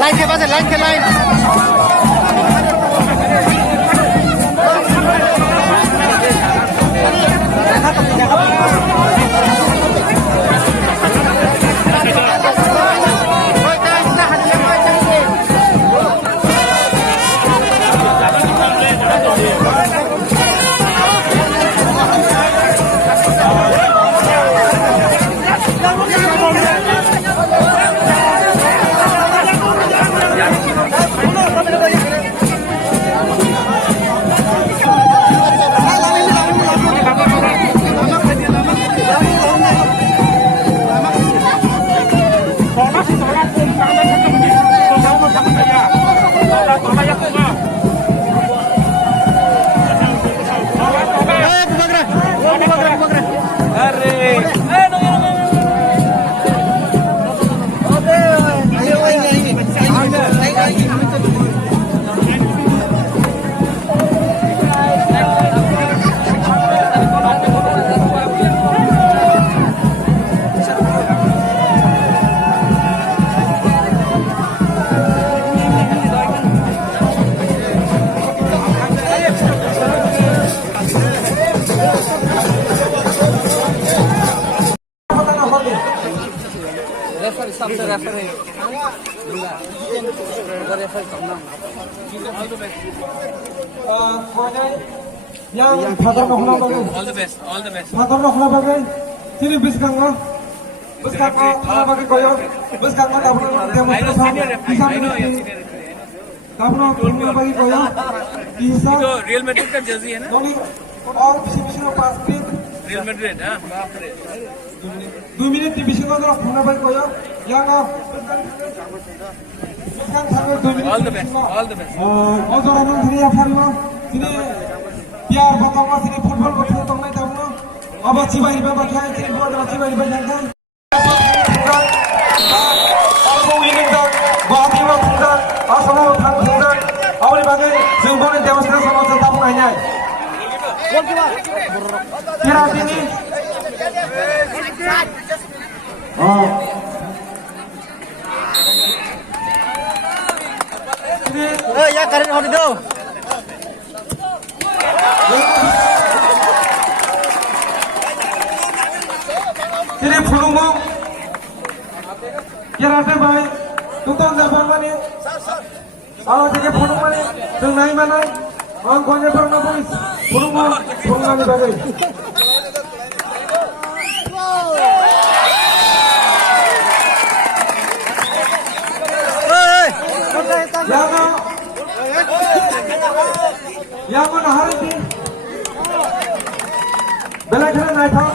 line के पास है, line के line yang father nohna bagai all the best father nohna bagai sini biskanga nohna bagai koyo biskanga tapno demo tapno nohna bagai koyo isa तो real Madrid का Jersey है ना और पीछे पास pin real Madrid हां बाप रे 2 मिनट टीवी को nohna bagai koyo yang all the best 어저라는 드리야 파리마 드리 biar bakal sini football betul tong nai tamu aba ciba iba bakai sini buat aba ciba iba jangan aku ini dah bagi ma punda asal thang punda awal bagai jenggon demonstrasi sama tamu hanya kira sini ya karin hodi do sini fulungo kirate bai tutong jaban mani aw jege fulung mani jeng nai mana ang konje perna bois fulungo fulungani bagai yang mana hari ini belajar naik tau